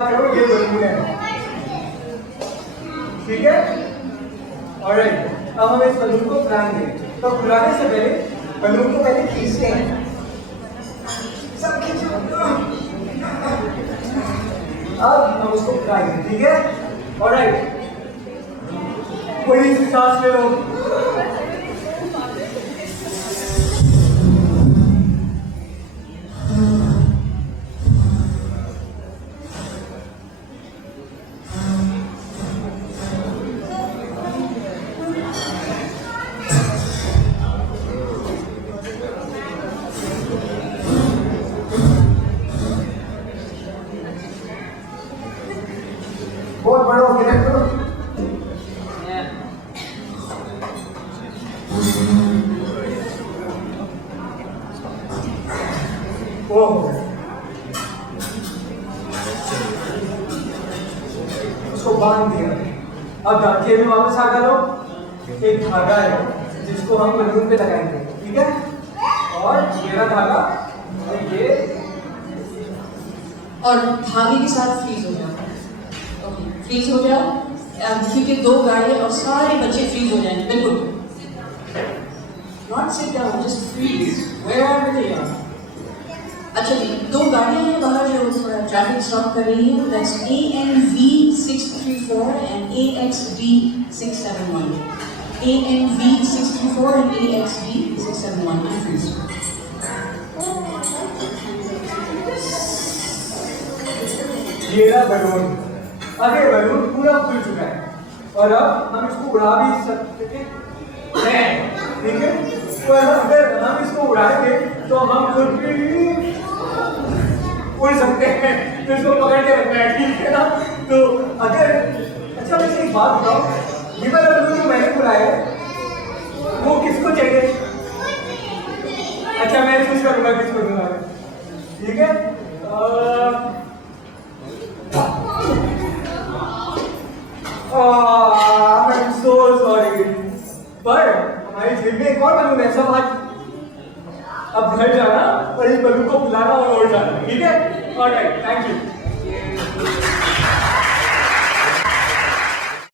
करो ये बलून है, ठीक है। ऑलराइट, अब हम इस बलून को फुलाएंगे। तो फुलाने से पहले बलून को पहले खींचते हैं, सब खींचो। अब हम उसको फुलाएंगे, ठीक है। ऑलराइट, बड़ी सी सांस ले लो। बहुत बड़ा हो गया तो उसको बांध दिया। अब धागे में वापस आ गए। एक धागा है जिसको हम बलून पे लगाएंगे, ठीक है। और मेरा धागा और ये, और धागे के साथ फ्रीज हो जाओ। ओके, फ्रीज हो जाओ, क्योंकि दो गाड़ियाँ और सारे बच्चे फ्रीज हो जाएंगे, बिल्कुल। Not sit down, just freeze wherever they are. अच्छा जी, दो गाड़ियाँ हैं बाहर जो थोड़ा ट्रैफिक स्टॉप कर रही है। That's ANV 634 and AXD 671। ANV 634 and AXD 671 freeze. ये रहा बलून। अब ये बलून पूरा खुल चुका है और अब हम इसको उड़ा भी सकते हैं, ठीक है। पर अगर हम इसको उड़ाएंगे तो हम खुद भी उड़ सकते हैं, तो इसको पकड़ के रखना है, ठीक है ना। तो अगर, अच्छा वैसे एक बात बताओ, ये वाला बलून जो मैंने उड़ाया है वो किसको चाहिए? अच्छा मैं चूज करूंगा किसको दूंगा, ठीक है। I'm so sorry, पर हमारी जेब में एक और बलून है। सब आज अब घर जाना और इस बलून को फुलाना और उड़ जाना, ठीक है। Alright, thank you.